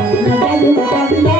Thank you.